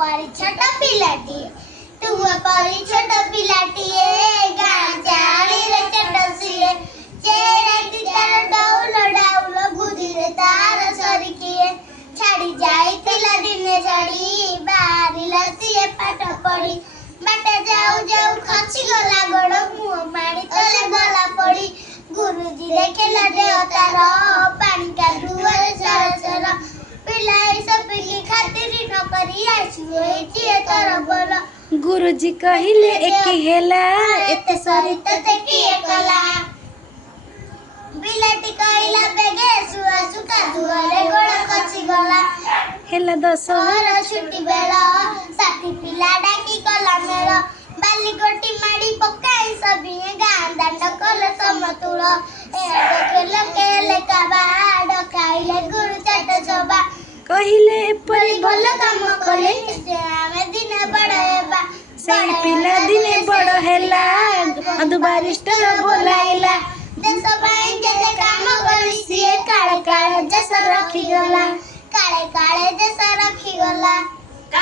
परी छोट पिलाटी तू परी छोट पिलाटी गाँ जानी रे छोट सिए चेहरा तार डाउल डाउल बुद्धि रे तार सरिकिए छाड़ी जाइथिला दिने छाड़ी बारिला सिए पाठ पढ़ी बाटे जाऊ जाऊ खसी गला गोड़ मुँह मारी तले गला पड़ी गुरुजी देखेला देवतार पानी का दुआर सर सर पिलाई सब की खातिर न करी आछुए तोर बोल गुरुजी कहिले एक हेला एते सरित ते की कला बिलाटी कहिला बेगे सुआ सुका दुआरे गोड़ खसी गला हेला दशहरा छुट्टी बेला साथी पिला डाकी कला मेल बाली गोटी माड़ी पकाई सबिए गाँ दांड कल समतुल खेल खेल काबा डकाइले गुरु चाट छबा कहिले परी भल काम कले आमे दिन बड़ हेबा सेई पिला दिने बड़ हेला अदु बारिस्टर बोलाइला देश ପାଇଁ केते काम करी सिए काळे काळे देश रखी गला काळे काळे देश रखी गला।